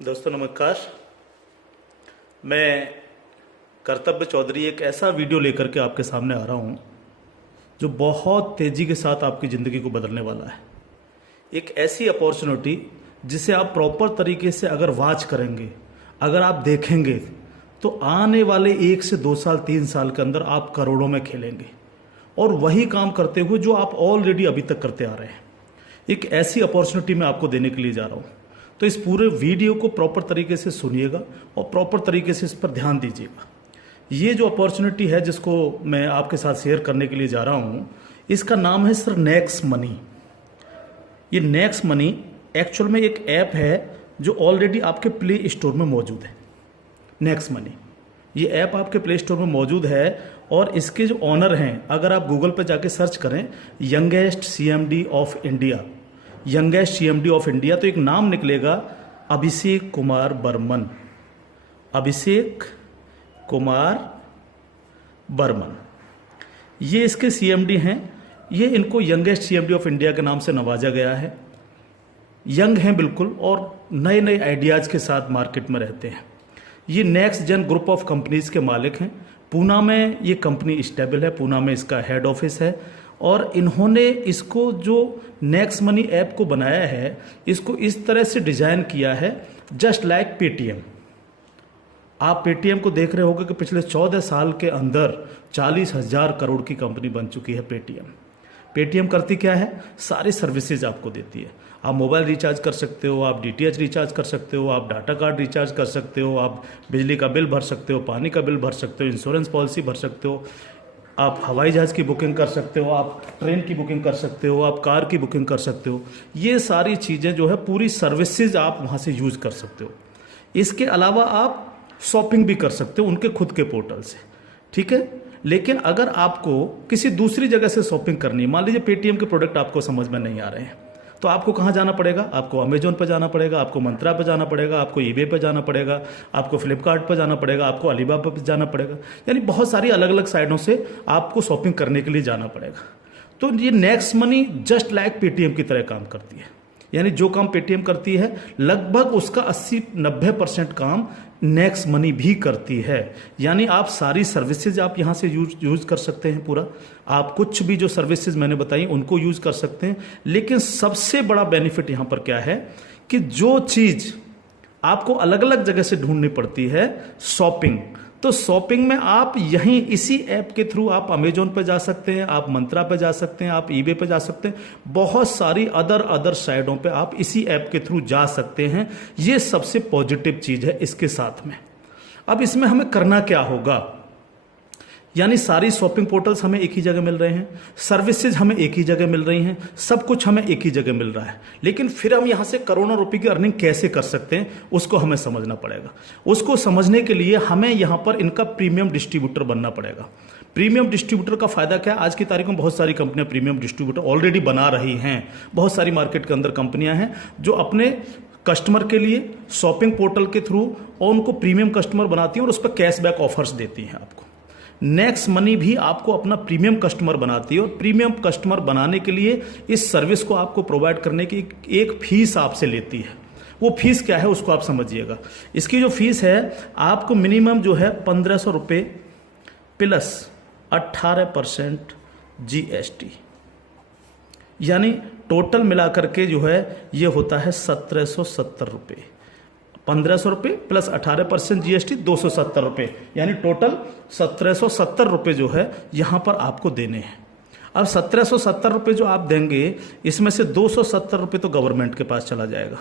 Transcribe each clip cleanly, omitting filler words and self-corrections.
दोस्तों नमस्कार। मैं कर्तव्य चौधरी एक ऐसा वीडियो लेकर के आपके सामने आ रहा हूँ जो बहुत तेज़ी के साथ आपकी ज़िंदगी को बदलने वाला है। एक ऐसी अपॉर्चुनिटी जिसे आप प्रॉपर तरीके से अगर वॉच करेंगे, अगर आप देखेंगे तो आने वाले 1 से 2 साल 3 साल के अंदर आप करोड़ों में खेलेंगे और वही काम करते हुए जो आप ऑलरेडी अभी तक करते आ रहे हैं। एक ऐसी अपॉर्चुनिटी मैं आपको देने के लिए जा रहा हूँ, तो इस पूरे वीडियो को प्रॉपर तरीके से सुनिएगा और प्रॉपर तरीके से इस पर ध्यान दीजिएगा। ये जो अपॉर्चुनिटी है जिसको मैं आपके साथ शेयर करने के लिए जा रहा हूँ, इसका नाम है सर नेक्स्ट मनी। ये नेक्स्ट मनी एक्चुअल में एक ऐप है जो ऑलरेडी आपके प्ले स्टोर में मौजूद है। नेक्स्ट मनी ये ऐप आपके प्ले स्टोर में मौजूद है और इसके जो ऑनर हैं, अगर आप गूगल पर जाके सर्च करें youngest CMD of India, youngest CMD of India, तो एक नाम निकलेगा अभिषेक कुमार बर्मन। अभिषेक कुमार बर्मन ये इसके सीएमडी हैं। ये इनको यंगेस्ट सीएमडी ऑफ इंडिया के नाम से नवाजा गया है। यंग हैं बिल्कुल और नए नए आइडियाज़ के साथ मार्केट में रहते हैं। ये next gen group of companies के मालिक हैं। पूना में ये कंपनी स्टेबल है, पूना में इसका हेड ऑफिस है और इन्होंने इसको जो नेक्स्ट मनी ऐप को बनाया है, इसको इस तरह से डिज़ाइन किया है जस्ट लाइक पेटीएम। आप पेटीएम को देख रहे होंगे कि पिछले 14 साल के अंदर 40,000 करोड़ की कंपनी बन चुकी है पेटीएम। पेटीएम करती क्या है? सारी सर्विसेज आपको देती है। आप मोबाइल रिचार्ज कर सकते हो, आप डीटीएच रिचार्ज कर सकते हो, आप डाटा कार्ड रिचार्ज कर सकते हो, आप बिजली का बिल भर सकते हो, पानी का बिल भर सकते हो, इंश्योरेंस पॉलिसी भर सकते हो, आप हवाई जहाज़ की बुकिंग कर सकते हो, आप ट्रेन की बुकिंग कर सकते हो, आप कार की बुकिंग कर सकते हो। ये सारी चीज़ें जो है पूरी सर्विसेज आप वहाँ से यूज़ कर सकते हो। इसके अलावा आप शॉपिंग भी कर सकते हो उनके खुद के पोर्टल से, ठीक है। लेकिन अगर आपको किसी दूसरी जगह से शॉपिंग करनी है, मान लीजिए पेटीएम के प्रोडक्ट आपको समझ में नहीं आ रहे हैं, तो आपको कहाँ जाना पड़ेगा? आपको अमेजोन पर जाना पड़ेगा, आपको मंत्रा पर जाना पड़ेगा, आपको ईबे पर जाना पड़ेगा, आपको फ्लिपकार्ट पर जाना पड़ेगा, आपको अलीबाबा पर जाना पड़ेगा। यानी बहुत सारी अलग अलग साइटों से आपको शॉपिंग करने के लिए जाना पड़ेगा। तो ये next money just like Paytm की तरह काम करती है। यानी जो काम पेटीएम करती है लगभग उसका 80-90% काम नेक्स्ट मनी भी करती है। यानी आप सारी सर्विसेज आप यहाँ से यूज कर सकते हैं पूरा। आप कुछ भी जो सर्विसेज मैंने बताई उनको यूज कर सकते हैं। लेकिन सबसे बड़ा बेनिफिट यहाँ पर क्या है कि जो चीज़ आपको अलग अलग जगह से ढूंढनी पड़ती है, शॉपिंग, तो शॉपिंग में आप यहीं इसी ऐप के थ्रू आप अमेजोन पे जा सकते हैं, आप मंत्रा पे जा सकते हैं, आप ईबे पे जा सकते हैं, बहुत सारी अदर साइटों पे आप इसी ऐप के थ्रू जा सकते हैं। ये सबसे पॉजिटिव चीज़ है इसके साथ में। अब इसमें हमें करना क्या होगा? यानी सारी शॉपिंग पोर्टल्स हमें एक ही जगह मिल रहे हैं, सर्विसेज हमें एक ही जगह मिल रही हैं, सब कुछ हमें एक ही जगह मिल रहा है। लेकिन फिर हम यहाँ से करोड़ों रुपए की अर्निंग कैसे कर सकते हैं उसको हमें समझना पड़ेगा। उसको समझने के लिए हमें यहाँ पर इनका प्रीमियम डिस्ट्रीब्यूटर बनना पड़ेगा। प्रीमियम डिस्ट्रीब्यूटर का फायदा क्या है? आज की तारीख में बहुत सारी कंपनियां प्रीमियम डिस्ट्रीब्यूटर ऑलरेडी बना रही हैं। बहुत सारी मार्केट के अंदर कंपनियां हैं जो अपने कस्टमर के लिए शॉपिंग पोर्टल के थ्रू और उनको प्रीमियम कस्टमर बनाती हैं और उस पर कैशबैक ऑफर्स देती हैं आपको। नेक्स्ट मनी भी आपको अपना प्रीमियम कस्टमर बनाती है और प्रीमियम कस्टमर बनाने के लिए इस सर्विस को आपको प्रोवाइड करने की एक फीस आपसे लेती है। वो फीस क्या है उसको आप समझिएगा। इसकी जो फीस है आपको मिनिमम जो है 1,500 रुपये प्लस 18% GST, यानी टोटल मिलाकर के जो है ये होता है 1,770 रुपये। 1,500 रुपये प्लस 18% GST 270 रुपये, यानी टोटल 1,770 रुपये जो है यहाँ पर आपको देने हैं। अब 1,770 रुपये जो आप देंगे, इसमें से 270 रुपये तो गवर्नमेंट के पास चला जाएगा।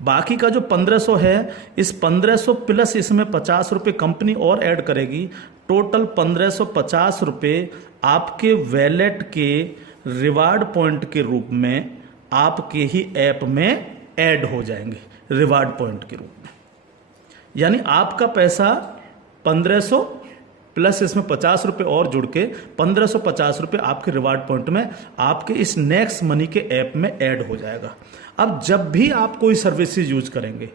बाकी का जो 1,500 है, इस 1,500 प्लस इसमें 50 रुपये कंपनी और ऐड करेगी। टोटल 1,550 रुपये आपके वैलेट के रिवार्ड पॉइंट के रूप में आपके ही ऐप में ऐड हो जाएंगे, रिवार्ड पॉइंट के रूप में। यानी आपका पैसा 1,500 प्लस इसमें 50 रुपये और जुड़ के 1,550 रुपये आपके रिवार्ड पॉइंट में आपके इस नेक्स्ट मनी के ऐप में ऐड हो जाएगा। अब जब भी आप कोई सर्विसेज यूज करेंगे,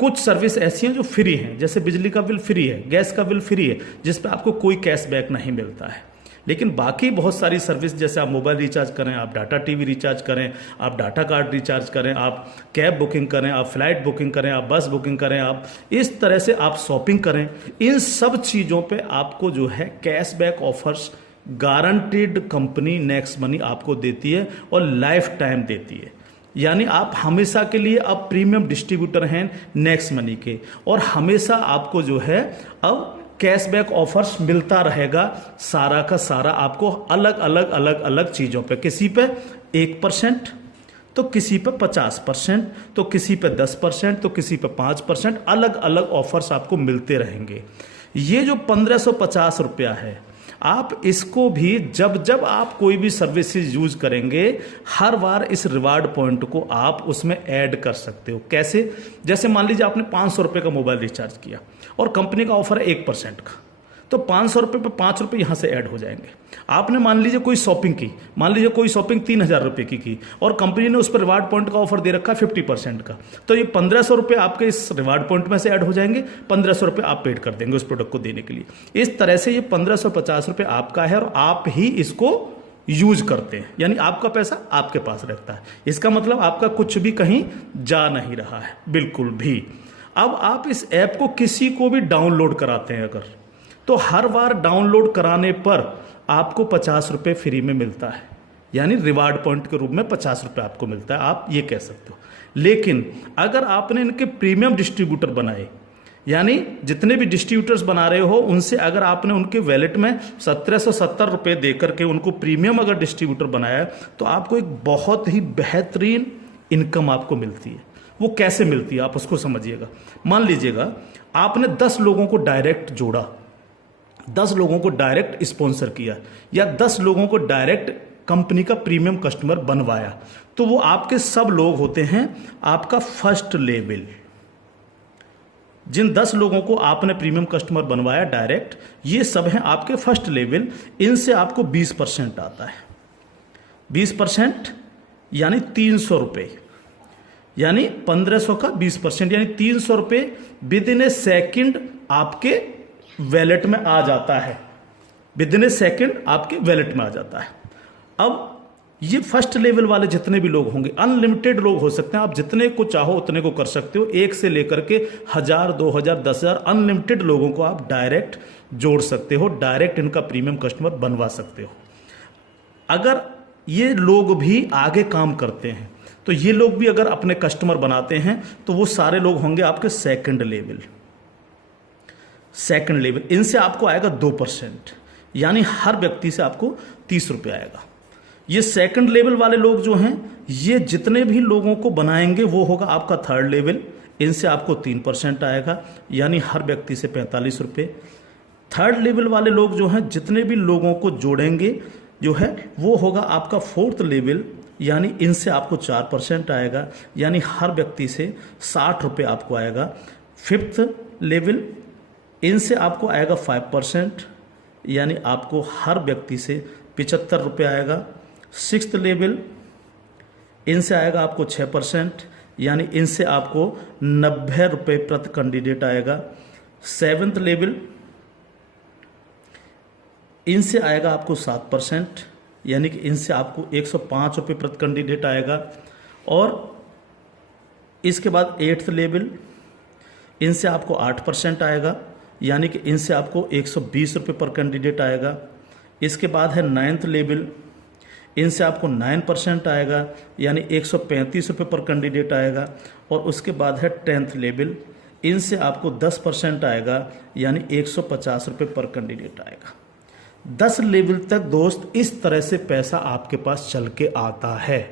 कुछ सर्विस ऐसी हैं जो फ्री हैं, जैसे बिजली का बिल फ्री है, गैस का बिल फ्री है, जिस पे आपको कोई कैशबैक नहीं मिलता है। लेकिन बाकी बहुत सारी सर्विस, जैसे आप मोबाइल रिचार्ज करें, आप डाटा टीवी रिचार्ज करें, आप डाटा कार्ड रिचार्ज करें, आप कैब बुकिंग करें, आप फ्लाइट बुकिंग करें, आप बस बुकिंग करें, आप इस तरह से आप शॉपिंग करें, इन सब चीज़ों पे आपको जो है cashback offers guaranteed company next money आपको देती है और लाइफ टाइम देती है। यानी आप हमेशा के लिए अब प्रीमियम डिस्ट्रीब्यूटर हैं नेक्स्ट मनी के, और हमेशा आपको जो है अब कैशबैक ऑफर्स मिलता रहेगा, सारा का सारा आपको अलग अलग अलग अलग चीज़ों पे, किसी पे 1%, तो किसी पे 50%, तो किसी पे 10%, तो किसी पे 5%, अलग अलग ऑफर्स आपको मिलते रहेंगे। ये जो 1550 रुपया है, आप इसको भी जब जब आप कोई भी सर्विसेज यूज करेंगे, हर बार इस रिवार्ड पॉइंट को आप उसमें ऐड कर सकते हो। कैसे? जैसे मान लीजिए आपने 500 रुपये का मोबाइल रिचार्ज किया और कंपनी का ऑफर है 1% का, तो 500 रुपये पे 5 रुपये यहाँ से ऐड हो जाएंगे। आपने मान लीजिए कोई शॉपिंग की, मान लीजिए कोई शॉपिंग 3000 रुपये की और कंपनी ने उस पर रिवार्ड पॉइंट का ऑफर दे रखा है 50% का, तो ये 1500 रुपये आपके इस रिवार्ड पॉइंट में से ऐड हो जाएंगे, 1500 रुपये आप पेड कर देंगे उस प्रोडक्ट को देने के लिए। इस तरह से ये 1550 रुपये आपका है और आप ही इसको यूज करते हैं, यानी आपका पैसा आपके पास रहता है। इसका मतलब आपका कुछ भी कहीं जा नहीं रहा है, बिल्कुल भी। अब आप इस ऐप को किसी को भी डाउनलोड कराते हैं अगर, तो हर बार डाउनलोड कराने पर आपको 50 रुपये फ्री में मिलता है, यानी रिवार्ड पॉइंट के रूप में 50 रुपये आपको मिलता है, आप ये कह सकते हो। लेकिन अगर आपने इनके प्रीमियम डिस्ट्रीब्यूटर बनाए, यानी जितने भी डिस्ट्रीब्यूटर्स बना रहे हो उनसे अगर आपने उनके वैलेट में 1770 रुपये दे करके उनको प्रीमियम अगर डिस्ट्रीब्यूटर बनाया, तो आपको एक बहुत ही बेहतरीन इनकम आपको मिलती है। वो कैसे मिलती है आप उसको समझिएगा। मान लीजिएगा आपने 10 लोगों को डायरेक्ट जोड़ा, 10 लोगों को डायरेक्ट स्पॉन्सर किया, या 10 लोगों को डायरेक्ट कंपनी का प्रीमियम कस्टमर बनवाया, तो वो आपके सब लोग होते हैं आपका फर्स्ट लेवल। जिन 10 लोगों को आपने प्रीमियम कस्टमर बनवाया डायरेक्ट, ये सब हैं आपके फर्स्ट लेवल। इनसे आपको 20% आता है। 20% यानी 300 रुपये, यानी 1500 का 20%, यानी 300 रुपये विद इन ए सेकेंड आपके वैलेट में आ जाता है। विद इन ए सेकेंड आपके वैलेट में आ जाता है। अब ये फर्स्ट लेवल वाले जितने भी लोग होंगे, अनलिमिटेड लोग हो सकते हैं, आप जितने को चाहो उतने को कर सकते हो, 1 से लेकर के 1000, 2000, 10,000 अनलिमिटेड लोगों को आप डायरेक्ट जोड़ सकते हो, डायरेक्ट इनका प्रीमियम कस्टमर बनवा सकते हो। अगर ये लोग भी आगे काम करते हैं, तो ये लोग भी अगर अपने कस्टमर बनाते हैं, तो वो सारे लोग होंगे आपके सेकंड लेवल। सेकंड लेवल, इनसे आपको आएगा 2%, यानी हर व्यक्ति से आपको 30 रुपये आएगा। ये सेकंड लेवल वाले लोग जो हैं, ये जितने भी लोगों को बनाएंगे वो होगा आपका थर्ड लेवल, इनसे आपको 3% आएगा, यानी हर व्यक्ति से 45 रुपये। थर्ड लेवल वाले लोग जो हैं, जितने भी लोगों को जोड़ेंगे जो है, वो होगा आपका फोर्थ लेवल, यानी इनसे आपको 4% आएगा, यानी हर व्यक्ति से 60 रुपये आपको आएगा। फिफ्थ लेवल, इनसे आपको आएगा 5%, यानी आपको हर व्यक्ति से 75 रुपये आएगा। सिक्स्थ लेवल, इनसे आएगा आपको 6%, यानी इनसे आपको 90 रुपये प्रति कैंडिडेट आएगा। सेवन्थ लेवल, इनसे आएगा आपको 7%, यानी कि इनसे आपको 105 रुपये प्रति कैंडिडेट आएगा। और इसके बाद 8th लेवल, इनसे आपको 8% आएगा, यानी कि इनसे आपको 120 रुपये पर कैंडिडेट आएगा। इसके बाद है 9th लेवल, इनसे आपको 9% आएगा, यानी 135 रुपये पर कैंडिडेट आएगा। और उसके बाद है 10th लेवल, इनसे आपको 10% आएगा, यानी 150 रुपये पर कैंडिडेट आएगा। 10 लेवल तक दोस्त इस तरह से पैसा आपके पास चल के आता है।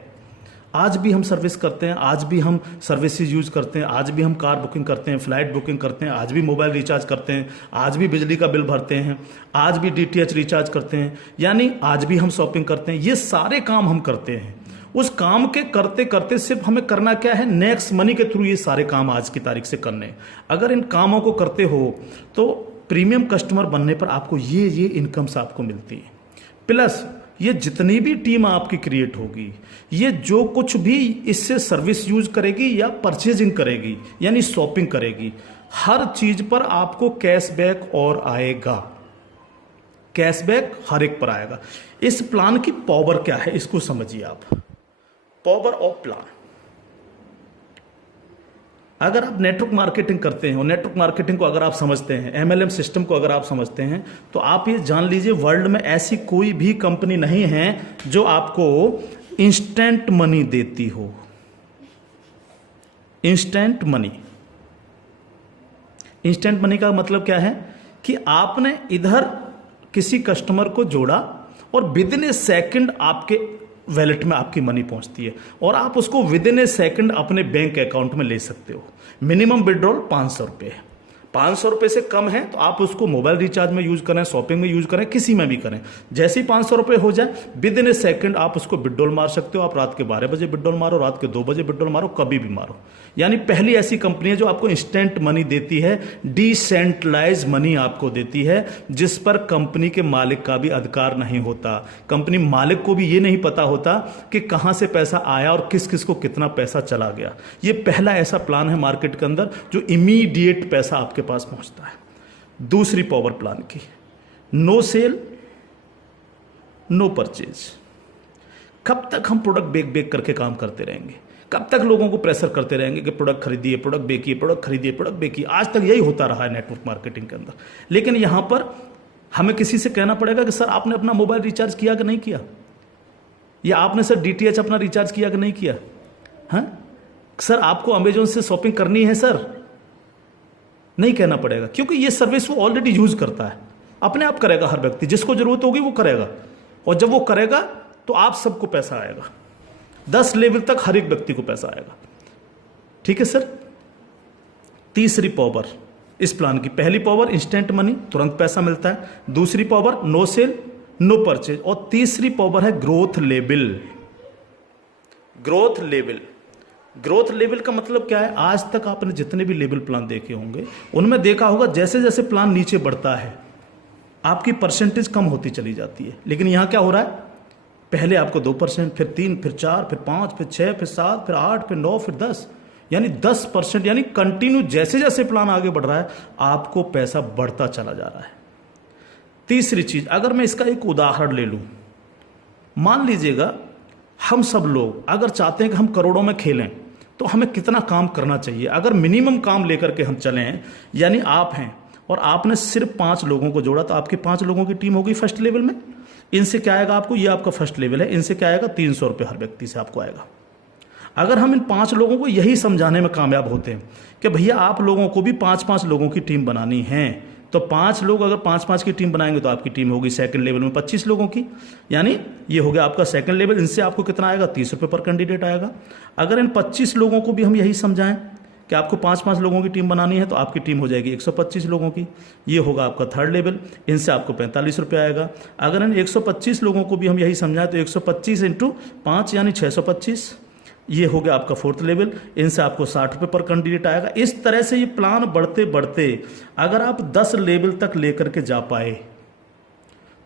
आज भी हम सर्विस करते हैं, आज भी हम सर्विसेज यूज करते हैं, आज भी हम कार बुकिंग करते हैं, फ्लाइट बुकिंग करते हैं, आज भी मोबाइल रिचार्ज करते हैं, आज भी बिजली का बिल भरते हैं, आज भी DTH रिचार्ज करते हैं, यानी आज भी हम शॉपिंग करते हैं। ये सारे काम हम करते हैं। उस काम के करते करते सिर्फ हमें करना क्या है, नेक्स्ट मनी के थ्रू ये सारे काम आज की तारीख से करने हैं। अगर इन कामों को करते हो तो प्रीमियम कस्टमर बनने पर आपको ये इनकम्स आपको मिलती है। प्लस ये जितनी भी टीम आपकी क्रिएट होगी, ये जो कुछ भी इससे सर्विस यूज करेगी या परचेजिंग करेगी, यानी शॉपिंग करेगी, हर चीज पर आपको कैशबैक और आएगा। कैशबैक हर एक पर आएगा। इस प्लान की पावर क्या है इसको समझिए आप। पावर ऑफ प्लान, अगर आप नेटवर्क मार्केटिंग करते हैं और नेटवर्क मार्केटिंग को अगर आप समझते हैं, एमएलएम सिस्टम को अगर आप समझते हैं, तो आप ये जान लीजिए वर्ल्ड में ऐसी कोई भी कंपनी नहीं है जो आपको इंस्टेंट मनी देती हो। इंस्टेंट मनी, इंस्टेंट मनी का मतलब क्या है कि आपने इधर किसी कस्टमर को जोड़ा और विद इन ए सेकेंड आपके वैलेट में आपकी मनी पहुंचती है और आप उसको विद इन ए सेकेंड अपने बैंक अकाउंट में ले सकते हो। मिनिमम विड्रॉल 500 रुपये, 500 रुपये से कम है तो आप उसको मोबाइल रिचार्ज में यूज करें, शॉपिंग में यूज करें, किसी में भी करें। जैसे ही 500 रुपये हो जाए विद इन ए सेकेंड आप उसको विड्रॉल मार सकते हो। आप रात के 12 बजे विड्रॉल मारो, रात के 2 बजे विड्रॉल मारो, कभी भी मारो। यानी पहली ऐसी कंपनी है जो आपको इंस्टेंट मनी देती है, डिसेंट्रलाइज मनी आपको देती है, जिस पर कंपनी के मालिक का भी अधिकार नहीं होता। कंपनी मालिक को भी ये नहीं पता होता कि कहां से पैसा आया और किस किस को कितना पैसा चला गया। ये पहला ऐसा प्लान है मार्केट के अंदर जो इमीडिएट पैसा आपके पास पहुंचता है। दूसरी पावर प्लान की, नो सेल नो परचेज। कब तक हम प्रोडक्ट बेक बेक करके काम करते रहेंगे? कब तक लोगों को प्रेशर करते रहेंगे कि प्रोडक्ट खरीदिए, प्रोडक्ट बेचिए, प्रोडक्ट खरीदिए, प्रोडक्ट बेचिए? आज तक यही होता रहा है नेटवर्क मार्केटिंग के अंदर। लेकिन यहां पर हमें किसी से कहना पड़ेगा कि सर आपने अपना मोबाइल रिचार्ज किया कि नहीं किया, या आपने सर डीटीएच अपना रिचार्ज किया कि नहीं किया, हाँ सर आपको अमेजोन से शॉपिंग करनी है सर, नहीं कहना पड़ेगा, क्योंकि ये सर्विस वो ऑलरेडी यूज करता है। अपने आप करेगा, हर व्यक्ति जिसको जरूरत होगी वो करेगा, और जब वो करेगा तो आप सबको पैसा आएगा। 10 लेवल तक हर एक व्यक्ति को पैसा आएगा। ठीक है सर। तीसरी पावर इस प्लान की, पहली पावर इंस्टेंट मनी, तुरंत पैसा मिलता है। दूसरी power no sale no purchase, और तीसरी पावर है growth level. Growth level, growth level का मतलब क्या है? आज तक आपने जितने भी लेवल प्लान देखे होंगे उनमें देखा होगा जैसे जैसे प्लान नीचे बढ़ता है आपकी परसेंटेज कम होती चली जाती है। लेकिन यहां क्या हो रहा है? पहले आपको 2%, फिर 3, फिर 4, फिर 5, फिर 6, फिर 7, फिर 8, फिर 9, फिर 10, यानी 10%, यानी कंटिन्यू जैसे जैसे प्लान आगे बढ़ रहा है आपको पैसा बढ़ता चला जा रहा है। तीसरी चीज, अगर मैं इसका एक उदाहरण ले लूं, मान लीजिएगा हम सब लोग अगर चाहते हैं कि हम करोड़ों में खेलें तो हमें कितना काम करना चाहिए? अगर मिनिमम काम लेकर के हम चलें, यानी आप हैं और आपने सिर्फ 5 लोगों को जोड़ा तो आपकी 5 लोगों की टीम होगी फर्स्ट लेवल में। इनसे क्या आएगा आपको? ये आपका फर्स्ट लेवल है, इनसे क्या आएगा? 300 रुपये हर व्यक्ति से आपको आएगा। अगर हम इन 5 लोगों को यही समझाने में कामयाब होते हैं कि भैया आप लोगों को भी 5-5 लोगों की टीम बनानी है, तो 5 लोग अगर 5-5 की टीम बनाएंगे तो आपकी टीम होगी सेकंड लेवल में 25 लोगों की, यानी ये हो गया आपका सेकंड लेवल। इनसे आपको कितना आएगा? 30 रुपये पर कैंडिडेट आएगा। अगर इन 25 लोगों को भी हम यही समझाएं कि आपको 5-5 लोगों की टीम बनानी है तो आपकी टीम हो जाएगी 125 लोगों की, ये होगा आपका थर्ड लेवल। इनसे आपको 45 रुपये आएगा। अगर इन 125 लोगों को भी हम यही समझाएं तो 125 × 5 यानी 625, ये हो गया आपका फोर्थ लेवल। इनसे आपको 60 रुपये पर कैंडिडेट आएगा। इस तरह से ये प्लान बढ़ते बढ़ते अगर आप 10 लेवल तक लेकर के जा पाए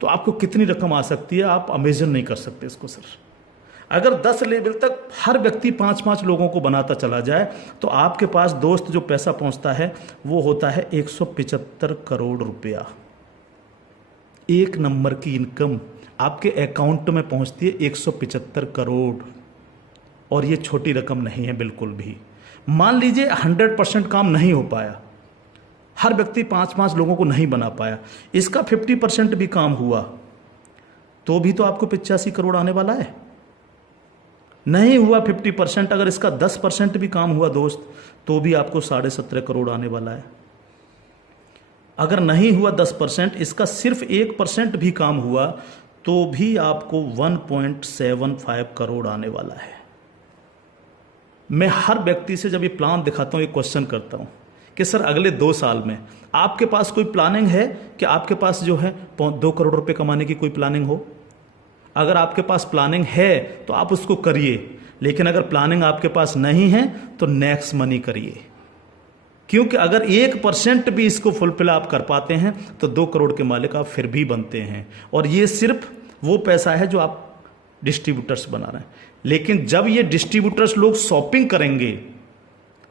तो आपको कितनी रकम आ सकती है आप इमेजिन नहीं कर सकते इसको सर। अगर 10 लेवल तक हर व्यक्ति 5-5 लोगों को बनाता चला जाए तो आपके पास दोस्त जो पैसा पहुंचता है वो होता है 175 करोड़ रुपया। एक नंबर की इनकम आपके अकाउंट में पहुंचती है 175 करोड़, और ये छोटी रकम नहीं है बिल्कुल भी। मान लीजिए 100% काम नहीं हो पाया, हर व्यक्ति 5-5 लोगों को नहीं बना पाया, इसका 50% भी काम हुआ तो भी तो आपको 85 करोड़ आने वाला है। नहीं हुआ 50%, अगर इसका 10% भी काम हुआ दोस्त तो भी आपको 17.5 करोड़ आने वाला है। अगर नहीं हुआ 10%, इसका सिर्फ 1% भी काम हुआ तो भी आपको 1.75 करोड़ आने वाला है। मैं हर व्यक्ति से जब ये प्लान दिखाता हूँ एक क्वेश्चन करता हूँ कि सर अगले 2 साल में आपके पास कोई प्लानिंग है कि आपके पास जो है 2 करोड़ रुपए कमाने की कोई प्लानिंग हो? अगर आपके पास प्लानिंग है तो आप उसको करिए, लेकिन अगर प्लानिंग आपके पास नहीं है तो नेक्स्ट मनी करिए, क्योंकि अगर 1% भी इसको फुलफिल आप कर पाते हैं तो 2 करोड़ के मालिक आप फिर भी बनते हैं। और ये सिर्फ वो पैसा है जो आप डिस्ट्रीब्यूटर्स बना रहे हैं। लेकिन जब ये डिस्ट्रीब्यूटर्स लोग शॉपिंग करेंगे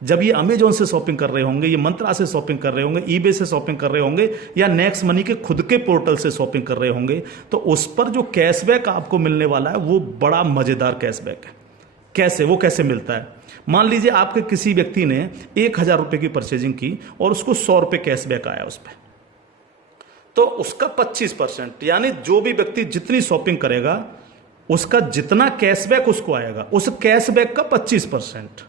जब ये अमेजोन से शॉपिंग कर रहे होंगे, ये मंत्रा से शॉपिंग कर रहे होंगे, ईबे से शॉपिंग कर रहे होंगे, या नेक्स्ट मनी के खुद के पोर्टल से शॉपिंग कर रहे होंगे, तो उस पर जो कैशबैक आपको मिलने वाला है वो बड़ा मजेदार कैशबैक है। कैसे, वो कैसे मिलता है? मान लीजिए आपके किसी व्यक्ति ने 1,000 रुपए की परचेजिंग की और उसको 100 रुपए कैशबैक आया उस पर, तो उसका 25%, यानी जो भी व्यक्ति जितनी शॉपिंग करेगा उसका जितना कैशबैक उसको आएगा, उस कैशबैक का 25%।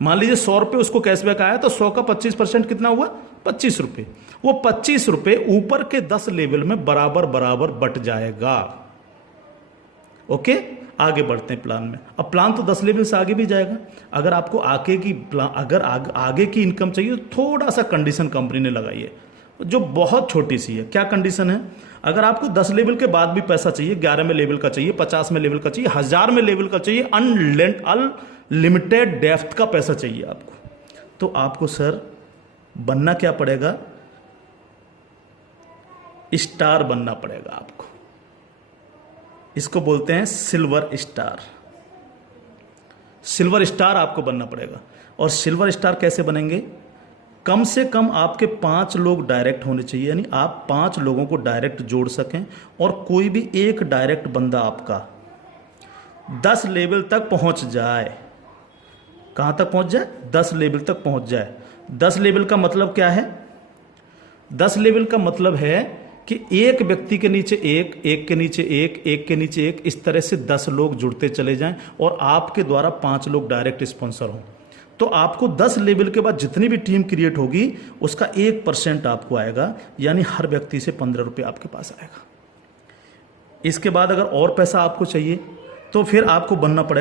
मान लीजिए 100 रुपए उसको कैशबैक आया, तो 100 का 25% कितना हुआ? 25 रुपए। वो 25 रुपए ऊपर के 10 लेवल में बराबर बराबर बट जाएगा। ओके, आगे बढ़ते हैं प्लान में। अब प्लान तो 10 लेवल से आगे भी जाएगा। अगर आपको आगे की इनकम चाहिए तो थोड़ा सा कंडीशन कंपनी ने लगाई है, जो बहुत छोटी सी है। क्या कंडीशन है? अगर आपको 10 लेवल के बाद भी पैसा चाहिए, 11 में लेवल का चाहिए, 50 में लेवल का चाहिए, 1000 में लेवल का चाहिए, अनलिमिटेड डेप्थ का पैसा चाहिए आपको, तो आपको सर बनना क्या पड़ेगा? स्टार बनना पड़ेगा आपको। इसको बोलते हैं सिल्वर स्टार। सिल्वर स्टार आपको बनना पड़ेगा। और सिल्वर स्टार कैसे बनेंगे? कम से कम आपके 5 लोग डायरेक्ट होने चाहिए, यानी आप 5 लोगों को डायरेक्ट जोड़ सकें, और कोई भी एक डायरेक्ट बंदा आपका 10 लेवल तक पहुंच जाए। कहां तक पहुंच जाए? 10 लेवल तक पहुंच जाए। 10 लेवल का मतलब क्या है? 10 लेवल का मतलब है कि एक व्यक्ति के नीचे एक, एक के नीचे एक, एक के नीचे एक, इस तरह से 10 लोग जुड़ते चले जाएं और आपके द्वारा 5 लोग डायरेक्ट स्पॉन्सर हों। तो आपको 10 लेवल के बाद जितनी भी टीम क्रिएट होगी उसका 1% आपको आएगा, यानी हर व्यक्ति से 15 रुपये आपके पास आएगा। इसके बाद अगर और पैसा आपको चाहिए तो फिर आपको बनना पड़ेगा